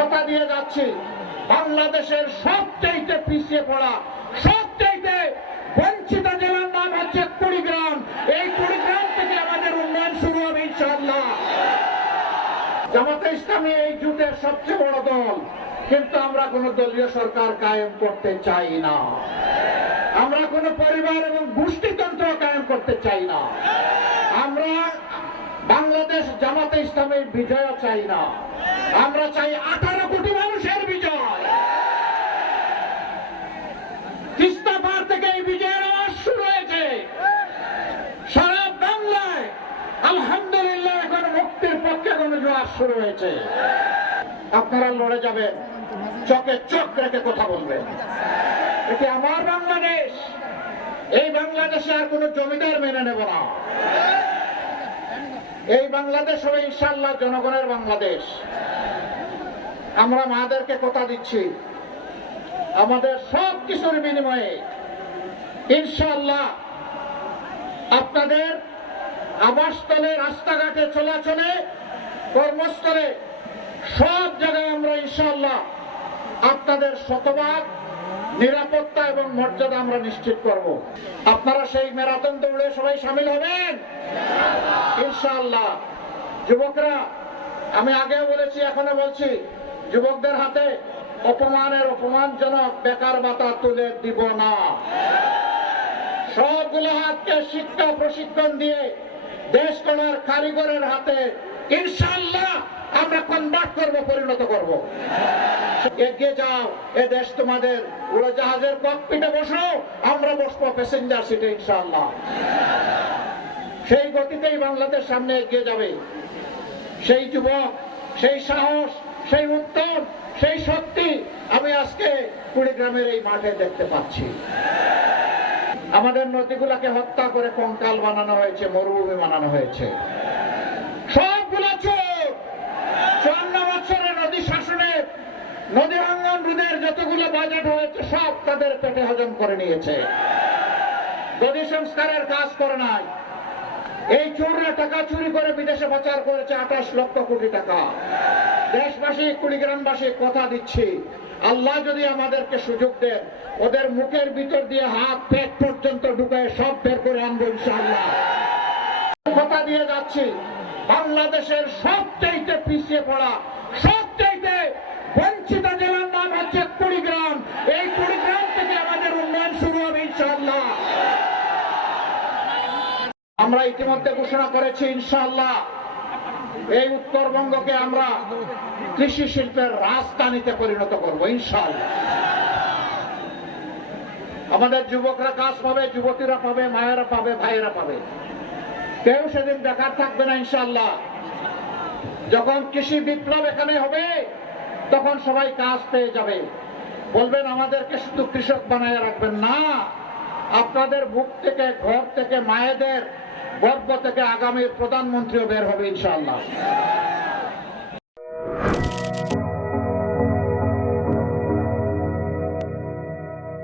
কথা দিয়ে যাচ্ছি, বাংলাদেশের সবচেয়ে পিছিয়ে পড়া, সবচেয়ে বঞ্চিত জেলার নাম হচ্ছে কুড়িগ্রাম। এই কুড়িগ্রাম থেকে আমাদের উন্নয়ন শুরু হবে ইনশাআল্লাহ। জামাতে ইসলামী এই জোটের সবচেয়ে বড় দল, কিন্তু আমরা কোন দলীয় সরকার কায়েম করতে চাই না। আমরা কোন পরিবার এবং গোষ্ঠীতন্ত্র কায়েম করতে চাই না। আমরা বাংলাদেশ জামাতে ইসলামের বিজয় চাই না। আমরা চাই 18 কোটি মানুষের বিজয়। তিস্তা পার থেকে এই বিজয়ের আওয়াজ শুরু হয়েছে। সারা বাংলায় আলহামদুলিল্লাহ এখন মুক্তির পক্ষে গণজোয়ার শুরু হয়েছে। আপনারা লড়ে যাবেন, চোখে চোখ রেখে কথা বলবেন। এটি আমার বাংলাদেশ। এই বাংলাদেশে আর কোন জমিদার মেনে নেব না। এই বাংলাদেশ হবে ইনশাআল্লাহ জনগণের বাংলাদেশ। আমরা মাদেরকে কথা দিচ্ছি, আমাদের সব কিছুর বিনিময়ে ইনশাআল্লাহ আপনাদের আবাসস্থলে, রাস্তাঘাটে, চলাচলে, কর্মস্থলে সব জায়গায় আমরা ইনশাআল্লাহ আপনাদের শতভাগ নিরাপত্তা এবং মর্যাদা আমরা নিশ্চিত করব। আপনারা সেই ম্যারাথন দৌড়ে সবাই শামিল হবেন ইনশাআল্লাহ। যুবকরা, আমি আগেও বলেছি, এখনো বলছি, যুবকদের হাতে অপমানজনক বেকার ভাতা তুলে দিব না। সবগুলো হাতকে শিক্ষা প্রশিক্ষণ দিয়ে দেশ গড়ার কারিগরের হাতে ইনশাআল্লাহ আমরা কনভার্ট করব, পরিণত করব। এগিয়ে যাও, এ দেশ তোমাদের। উড়োজাহাজের ককপিটে বসো, আমরা বসবো প্যাসেঞ্জার সিটে ইনশাআল্লাহ। সেই গতিতেই বাংলাদেশ সামনে এগিয়ে যাবে। সেই যুবক, সেই সাহস, সেই উত্তম, সেই শক্তি আমি আজকে কুড়িগ্রামের এই মাঠে দেখতে পাচ্ছি। আমাদের নদীগুলাকে হত্যা করে কঙ্কাল বানানো হয়েছে, মরুভূমি বানানো হয়েছে। সবগুলা চোর 54 বছরে নদী শাসনের, নদী ভাঙ্গন রোধের যতগুলো বাজেট হয়েছে সব তাদের পেটে হজম করে নিয়েছে। নদী সংস্কারের কাজ করে নাই। এই চোররা টাকা চুরি করে বিদেশে পাচার করেছে 28 লক্ষ কোটি টাকা। দেশবাসী, কুড়িগ্রামবাসী কথা দিচ্ছি, আল্লাহ যদি আমাদেরকে সুযোগ দেন, ওদের মুখের ভিতর দিয়ে হাত পেট পর্যন্ত ঢুকায় সব বের করে আনবো ইনশাআল্লাহ। কথা দিয়ে যাচ্ছি, বাংলাদেশের সবচেয়ে পিছিয়ে পড়া, সবচেয়ে বঞ্চিত জেলার নাম হচ্ছে কুড়িগ্রাম। এই কুড়িগ্রাম থেকে আমাদের উন্নয়ন শুরু হবে ইনশাআল্লাহ। আমরা ইতিমধ্যে ঘোষণা করেছি ইনশাআল্লাহ এই উত্তরবঙ্গকে আমরা কৃষি শিল্পের রাজধানীতে পরিণত করব ইনশাআল্লাহ। আমাদের যুবকরা কাজ পাবে, যুবতীরা পাবে, মায়েরা পাবে, ভাইয়েরা পাবে। কেউ সেদিন বেকার থাকবে না ইনশাআল্লাহ। যখন কৃষি বিপ্লব এখানে হবে তখন সবাই কাজ পেয়ে যাবে। বলবেন আমাদেরকে শুধু কৃষক বানায় রাখবেন না, আপনাদের বুক থেকে, ঘর থেকে, মায়েদের গর্ভ থেকে আগামী প্রধানমন্ত্রীও বের হবে ইনশাআল্লাহ।